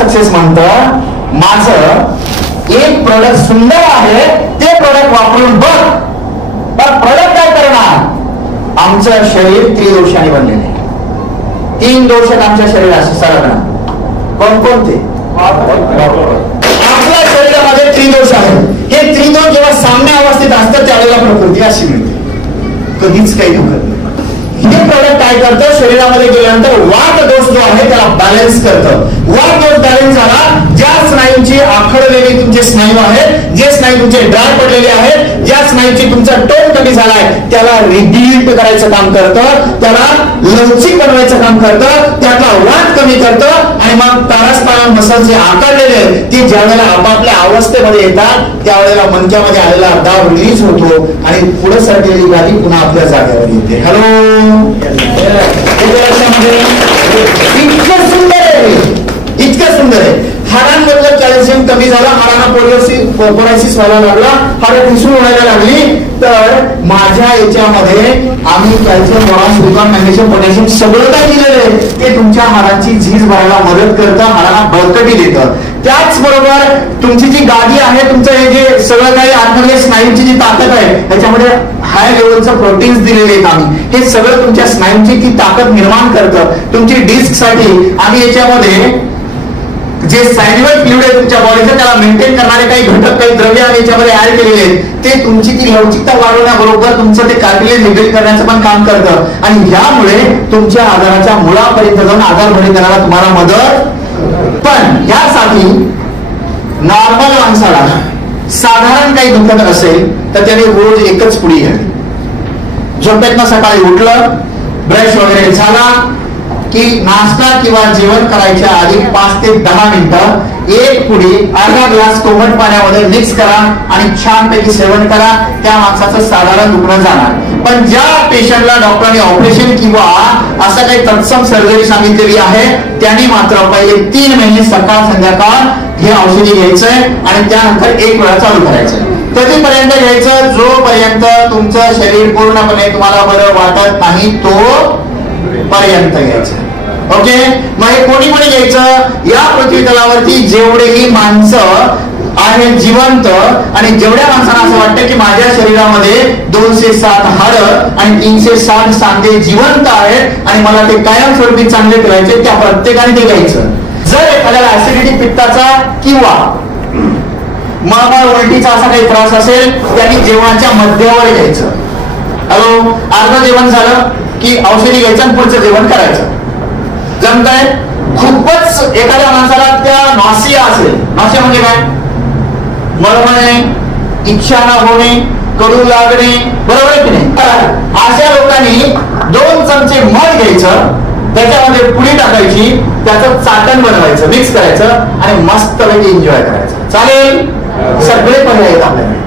Success म्हणतं माझं एक प्रोडक्ट सुंदर आहे ते प्रोडक्ट वापरून बघ. पण प्रोडक्ट काय करणार? आमचं शरीर त्रिदोषाने बनलेले आहे. 3 दोष आहेत आमच्या शरीराचे सगळ्यांना. कोणकोणते? आपल्या शरीरामध्ये त्रिदोष आहेत. हे त्रिदोष जेव्हा साम्य अवस्थेत असतात त्यावेळेला प्रकृती अशी मिळते, कधीच काही दुखत नाही. हे प्रोडक्ट काय करतं? शरीरामध्ये गेल्यानंतर वात दोष जो आहे त्याला बॅलन्स करतं. वात दोष बॅलन्स झाला, ज्या स्नायूंची आखडलेली तुमचे स्नायू आहेत, जे स्नायू तुमचे ड्राय पडलेले आहेत, ज्या स्नायूची तुमचा टोन कमी झालाय त्याला रिबिल्ड करायचं काम करतं, त्याला लवचिक बनवायचं काम करतं, त्यातला वात कमी करतं आणि मग तारास्पायन मसल जे आकारलेले ते ज्या वेळेला आपापल्या अवस्थेमध्ये येतात त्यावेळेला मणक्यामध्ये आलेला दाब रिलीज होतो आणि पुढे सरकलेली गादी पुन्हा आपल्या जागेवर येते. हॅलो, इतकं सुंदर आहे, इतकं सुंदर आहे. हाडांमधलं कॅल्शियम कमी झालं, हाडांना पोरायसिस व्हायला लागला, हाडं ठिसूळ व्हायला लागली, तर माझ्या याच्यामध्ये आम्ही calcium, boron, silicon, magnesium, potassium सगळं काय दिलेलं आहे ते तुमच्या हाडांची झीज भरायला मदत करतं, हाडांना बळकटी देतं. त्याचबरोबर तुमची जी गादी आहे, तुमचं हे जे सगळं काही आतमध्ये स्नायूंची जी ताकद आहे त्याच्यामध्ये हाय लेवलचं प्रोटीन्स दिलेले आहेत आम्ही. हे सगळं तुमच्या स्नायूंची ती ताकद निर्माण करतं. तुमची डिस्क साठी आम्ही याच्यामध्ये जे सायनोइड फ्लुइड आहे तुमच्या बॉडीचं त्याला मेंटेन करणारे काही घटक, काही द्रव्य आम्ही याच्यामध्ये ऍड केलेले आहेत. ते तुमची ती लवचिकता वाढवण्याबरोबर तुमचं ते कार्टिलेज रिबिल्ड करण्याचं पण काम करतं आणि यामुळे तुमच्या आजाराच्या मुळापर्यंत जाऊन आजार बरी करायला तुम्हाला मदत. पण यासाठी नॉर्मल माणसाला साधारण काही दुखत असेल तर त्याने रोज एकच पुडी घ्यावी. झोपेतनं सकाळी उठलं, ब्रश वगैरे झाला की नाश्ता किंवा जेवण करायच्या आधी 5 ते 10 मिनिटं एक पुडी अर्धा ग्लास कोमट पाण्यामध्ये मिक्स करा आणि छानपैकी सेवन करा. त्या माणसाचं साधारण दुखणं जाणार. पण ज्या पेशंटला डॉक्टरांनी ऑपरेशन किंवा असं काही तत्सम सर्जरी सांगितलेली आहे त्यांनी मात्र पहिले 3 महिने सकाळ संध्याकाळ हे औषधी घ्यायचंय आणि त्यानंतर 1 वेळा चालू करायचंय. कधीपर्यंत घ्यायचं? जोपर्यंत तुमचं शरीर पूर्णपणे तुम्हाला बरं वाटत नाही तो पर्यंत घ्यायचं. ओके, मग हे कोणी कोणी घ्यायचं? या पृथ्वी तलावरती जेवढेही माणसं आहेत जिवंत आणि जेवढ्या माणसांना असं वाटतं की माझ्या शरीरामध्ये 207 हाडं आणि 360 सांधे जिवंत आहेत आणि मला ते कायमस्वरूपी चांगले करायचे, त्या प्रत्येकाने ते घ्यायचं. जर एखाद्याला ऍसिडिटी, पित्ताचा किंवा मळमळ उलटीचा असा काही त्रास असेल त्यांनी जेवणाच्या मध्यावर घ्यायचं. हॅलो, अर्ध जेवण झालं की औषधी घ्यायचं आणि पुढचं जेवण करायचं. जमतंय? खूपच एखाद्या माणसाला त्या नॉसिया असेल, नॉसिया म्हणजे काय? मळमळणे, इच्छा न होणे, कडू लागणे, बरोबर आहे की नाही? अशा लोकांनी 2 चमचे मध घ्यायचं, त्याच्यामध्ये पुडी टाकायची, त्याचं चाटण बनवायचं, मिक्स करायचं आणि मस्तपैकी एन्जॉय करायचं. चालेल? सगळे पर्याय आहेत आपल्याकडे.